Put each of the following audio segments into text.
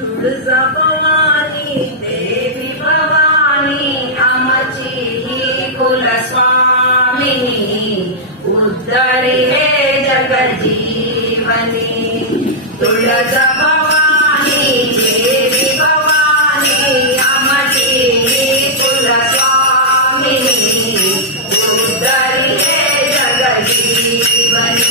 तुळजाभवानी देवी भवानी आमची ही कुलस्वामिनी उद्धरी हे जगजीवनी तुळजाभवानी देवी भवानी आमची ही कुलस्वामिनी उद्धरी हे जगजीवनी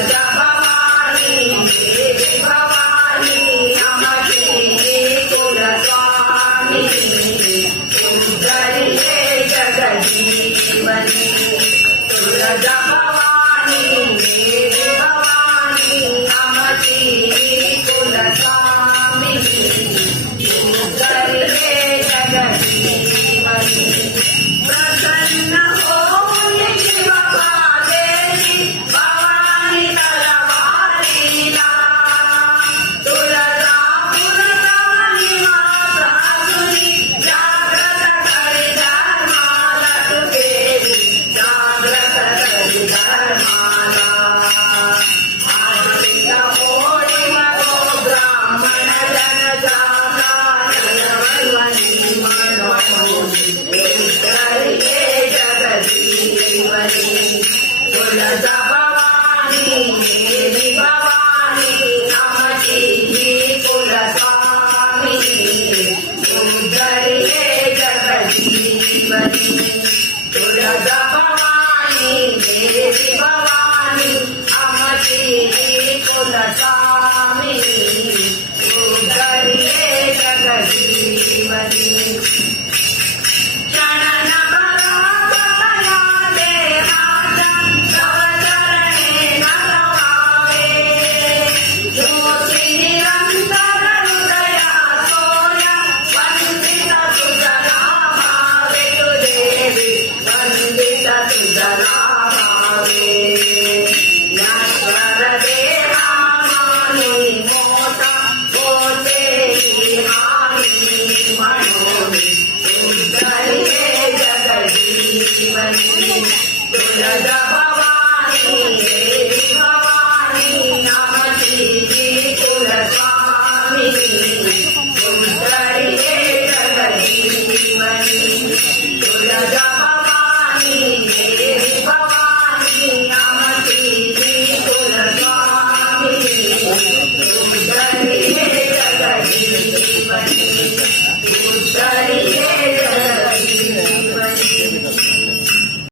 तुळजाभवानी देवी भवानी आमची कुलस्वामिनी उद्धरी हे जगजीवनी तुळजाभवानी देवी भवानी आमची कुलस्वामिनी उद्धरी हे जगजीवनी प्रसन्न होई शिवभागेची भवानी तलवारीला तुळजापूरची मातासुरी जागृत करी धर्माला तू देवी जागृत करी धर्माला आदित्य होई मगो ब्राह्मण जनजाता जगवल्लनी मनोमोही उद्धरी हे जगजीवनी तुळजाभवानी देवी भवानी आमची ही कुलस्वामिनी उद्धरी हे जगजीवनी तुळजाभवानी देवी भवानी आमची ही कुलस्वामिनी उद्धरी हे जगजीवनी